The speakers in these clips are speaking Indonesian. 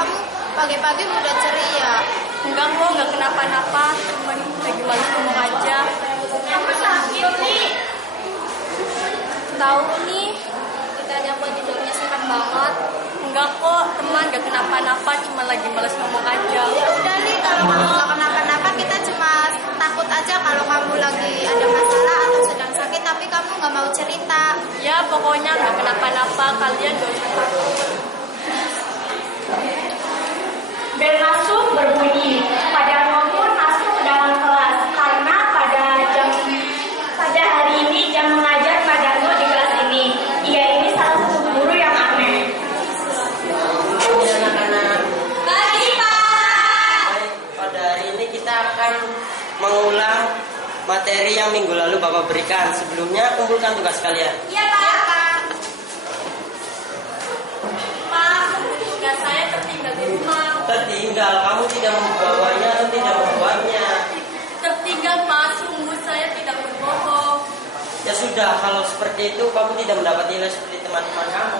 kamu pagi-pagi udah ceria. Enggak kok, enggak kenapa-napa, cuma lagi malas ngomong aja. Kamu sakit nih? Tahu nih, kita buat tidurnya sehat banget. Enggak kok, teman, enggak kenapa-napa, cuma lagi malas ngomong aja. Ya udah nih, kalau kamu nggak kenapa-napa, kita cuma takut aja kalau kamu lagi ada masalah atau sedang sakit, tapi kamu nggak mau cerita. Ya pokoknya enggak kenapa-napa, kalian gak usah takut. Bel masuk berbunyi. Pada pun masuk ke dalam kelas karena pada hari ini jam mengajar Pak Darno di kelas ini. Ia ini salah satu guru yang aneh. Anak-anak. Pagi Pak. Baik, pada hari ini kita akan mengulang materi yang minggu lalu Bapak berikan. Sebelumnya kumpulkan tugas kalian. Iya Pak. Pak, tugas saya tertinggal di rumah. Tertinggal, kamu tidak membawanya atau tidak membuatnya? Tertinggal Pak, sungguh saya tidak berbohong. Ya sudah, kalau seperti itu kamu tidak mendapat nilai seperti teman-teman kamu.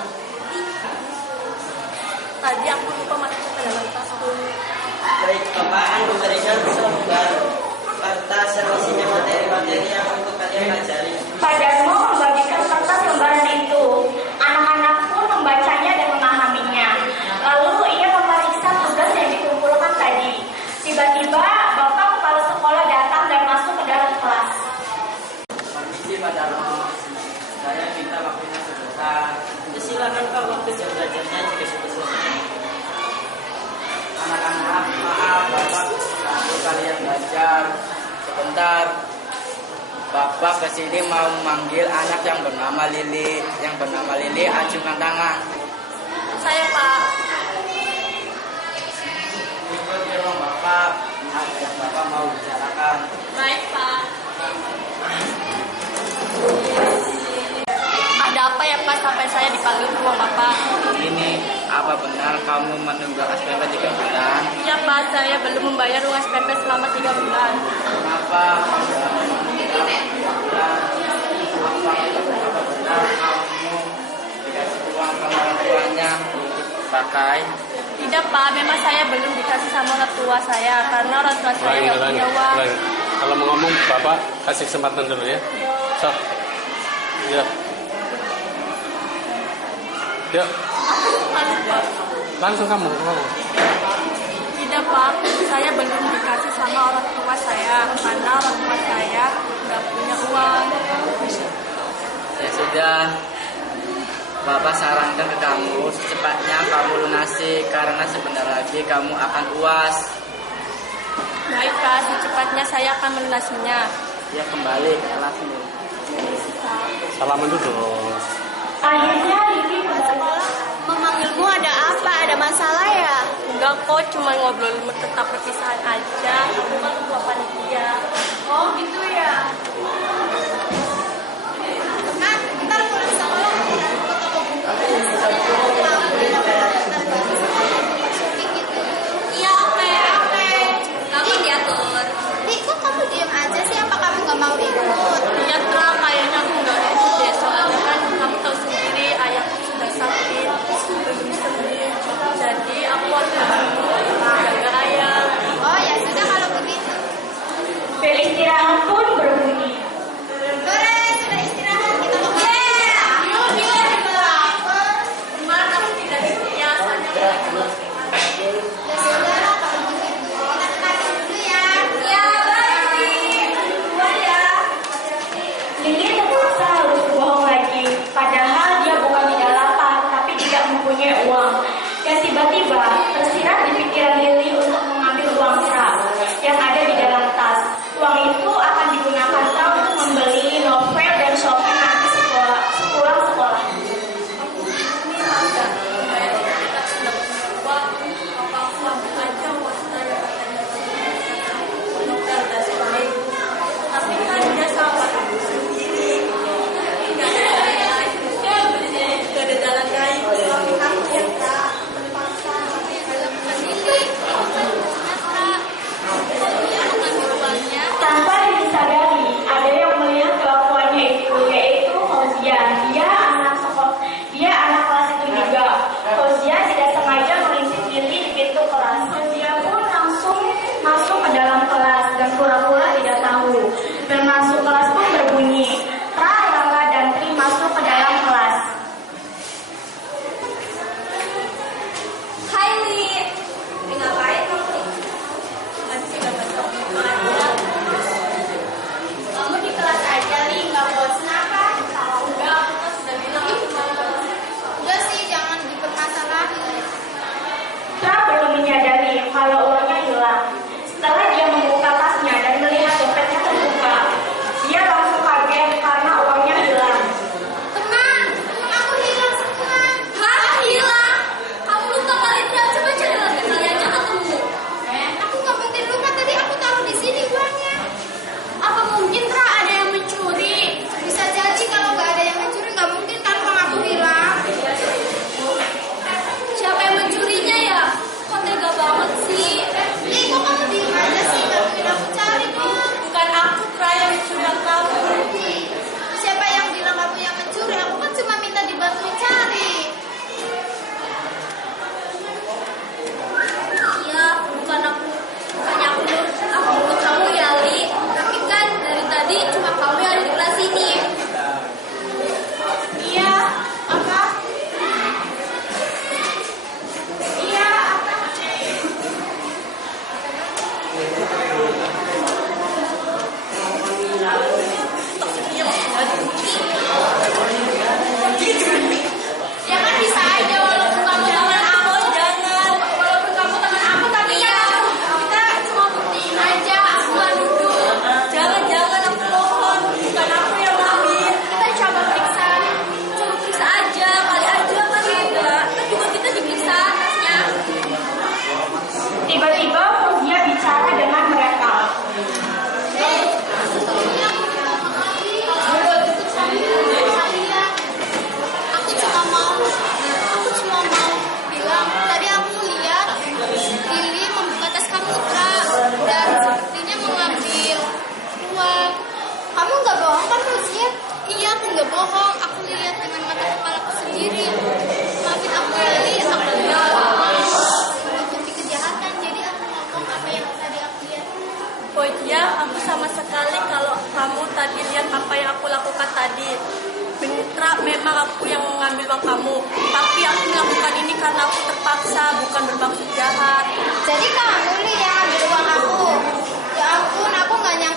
Tadi aku lupa masuk ke dalam tasku. Baik, Bapak akan memberikan selembar kertas yang isinya materi-materi yang untuk kalian pelajari. Pak Darno membagikan kertas lembaran itu. Anak-anak pun membacanya dan memahaminya. Lalu ia memeriksa tugas yang dikumpulkan tadi. Tiba-tiba Bapak Kepala Sekolah datang dan masuk ke dalam kelas. Permisi Pak Darno, saya minta waktunya sebentar. Ya, silakan Pak, waktu jam belajarnya juga sudah selesai. Anak-anak, maaf Bapak waktu kalian belajar. Sebentar, Bapak kesini mau memanggil anak yang bernama Lili. Yang bernama Lili, acungkan tangan. Saya Pak. Ikut di ruang Bapak, ada yang Bapak mau bicarakan. Baik Pak. Ada apa ya Pak sampai saya dipanggil ke ruang Bapak? Ini, apa benar kamu menunggak SPP 3 bulan? Iya Pak, saya belum membayar uang SPP selama 3 bulan. Kenapa kamu menunggak 3 bulan? Apa benar kamu dikasih uang sama orang tuanya untuk pakai? Tidak Pak, memang saya belum dikasih sama orang tua saya karena orang tua saya nggak punya uang. Kalau mau ngomong, Bapak kasih kesempatan dulu ya. Sok. Ya. Ya. Langsung kamu ngomong. Tidak Pak, saya belum dikasih sama orang tua saya karena orang tua saya nggak punya uang. Ya sudah, Bapak sarankan ke kamu secepatnya kamu lunasi karena sebentar lagi kamu akan UAS. Baik Pak, secepatnya saya akan melunasinya. Ya kembali ke kelasmu. Salaman dulu. Akhirnya Lili kembali. Memanggilmu ada apa? Ada masalah ya? Enggak kok, cuma ngobrol tentang perpisahan aja. Aku kan ketua panitia. Oh gitu ya. Nah, ntar pulang sekolah Iya oke. Kamu diatur. Di, kok kamu diem aja sih? Apa kamu nggak mau ikut? Iya Tra, kayaknya aku nggak ikut deh. Soalnya kan kamu tahu sendiri ayahku sudah sakit, belum sembuh. Jadi aku harus jaga ayah. Oh ya sudah kalau begitu. Bel istirahat pun berbunyi. Sore sudah istirahat, kita mau yuk kita lapar. Gimana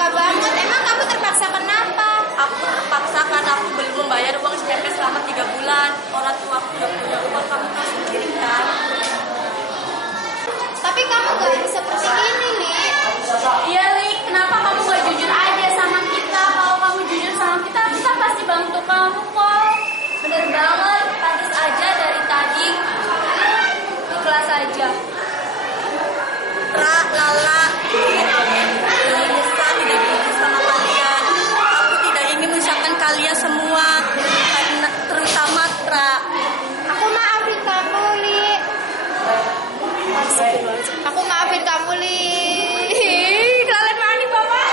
terpaksa banget. Emang kamu terpaksa kenapa? Aku terpaksa karena aku belum membayar uang SPP selama 3 bulan. Orang tua aku gak punya uang, kamu tahu sendiri kan? Tapi kamu gak harus seperti ini, Li. Iya, Li. Kenapa kamu gak jujur aja sama kita? Kalau kamu jujur sama kita, kita pasti bantu kamu kok. Bener banget, pantas aja dari tadi ikhlas aja. Ra, Lala, menyesal tidak jujur sama kalian. Aku tidak ingin menyusahkan kalian semua, karena terutama Ra. Aku maafin kamu, Li. Aku maafin kamu, Li. Kalian maafin Bapak.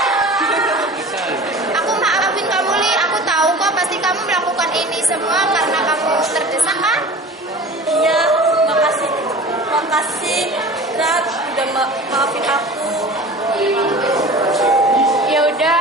Aku maafin kamu, Li. Aku tahu kok pasti kamu melakukan ini semua karena kamu terdesak kan? Iya, makasih Ra udah maafin aku. Ya udah,